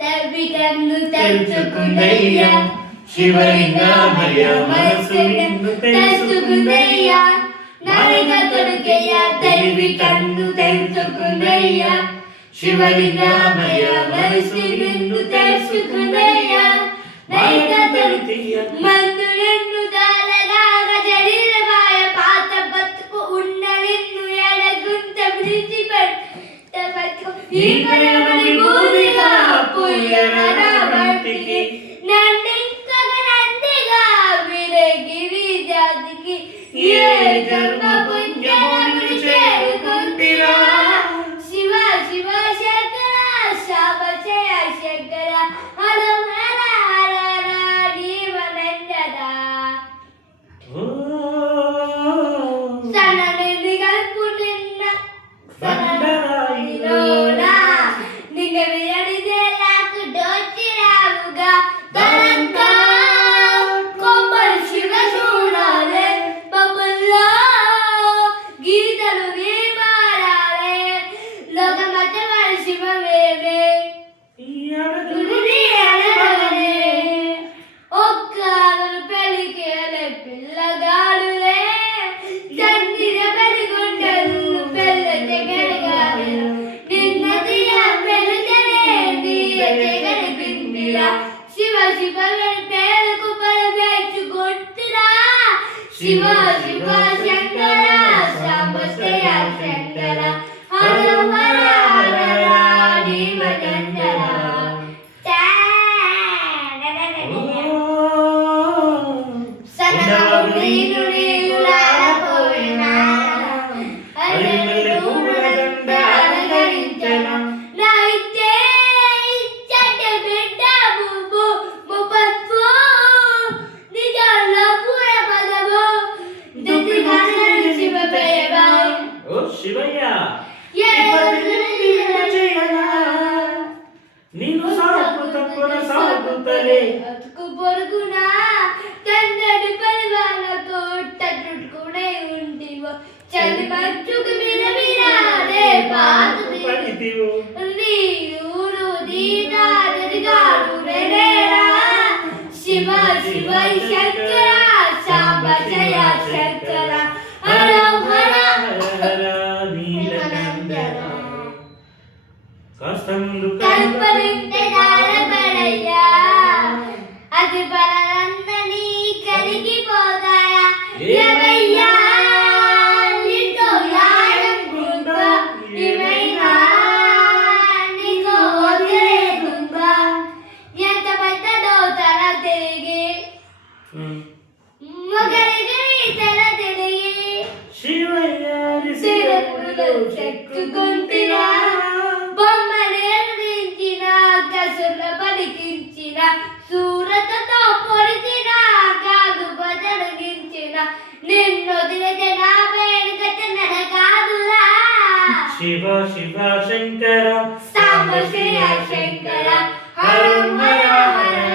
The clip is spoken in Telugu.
తవికన్ను తెలుసుకుందయ్యా శివలింగమయ్య మనసు నిన్ను తెలుసుకుందయ్యా నాయక కొడుకయ్యా తవికన్ను తెలుసుకుందయ్యా శివలింగమయ్య మనసు నిన్ను తెలుసుకుందయ్యా నాయక కొడుకయ్యా మందు నిన్ను దాలగాగ జడిలమాయ పాత బతుకు ఉన్న నిన్ను ఎడగుంత విడిచిపెట్ట బతుకు ఈ కలవని బూదిగా పుయ్యరా బతికి నన్నింకగనందిగా విరగిరి జాతికి ఏ జన్మ పుణ్యములు చేరుకుంటిరా శివ శివ శంకర శామ జయ శంకర హర హర హర హర జీవనందన సననిది గల్పు నిన్న సనరాయిలోనా నిగవియడిదే లాకు దోచిరావుగా తరంగా కొమ్మల్ శివ చూడాలే బబుల్లో గీతలు నీమారాలే లోకమతవారి శివమేవే ఒక్కరు పెళ్ళికేలే పిల్లగాడులే చందిర పెళ్ళిగుండలు పెళ్ళ తెగడగాలి నిన్నదియా పెళ్ళితనే నీయ తెగడిపిందిరా శివ శివ పేరుకు పరమేచుకుంటురా శివ శివ శంకర శాంబస్తయ శంకర హర హర హర నీవనందన సనౌలీలు నీలాడపోయినా అల్లెలు పూలదండ అలంకరించన నాయితే ఇచ్చట బిడ్డ బుబు ముపత్పు నిజంలో పూల పదము దిద్దుగానని శివ పేబాయ్ ఓ శివయ్య ఏ నిన్ను సాగు తప్పున సాగుతలే అతుకు పొరుగునా కన్నడి పరివాళ్ళతో తట్టుకునే ఉంటివో చలి మచ్చుకు మీద మీరాడే పాదు పడితివో నీరు దీదారిగాడు రేరా శివ శివ శంకర శాంబ జయ శంకర హర హర హర నీలకందన కాస్త ముందు కల్పనింటే దారపడయ్యా అది బలనందని కరిగిపోతాయా ఏమయ్యా నీతో యాయం గుండా ఏమైనా నీతో వదిలే గుండా ఎంత పెద్దదో తల తిరిగి మొగలిగి తల తిరిగి శివయ్య సిరపులో చెక్కుకుంటిరా బొమ్మనేర్దించిన కసుల పలికించిన సూరతతో పొడిచిన కాదు బదలగించిన నిన్నొదిలితే నా పేరుక తిన్నడ కాదురా శివ శివ శంకర సాంబ శ్రీ శంకర హర హర హర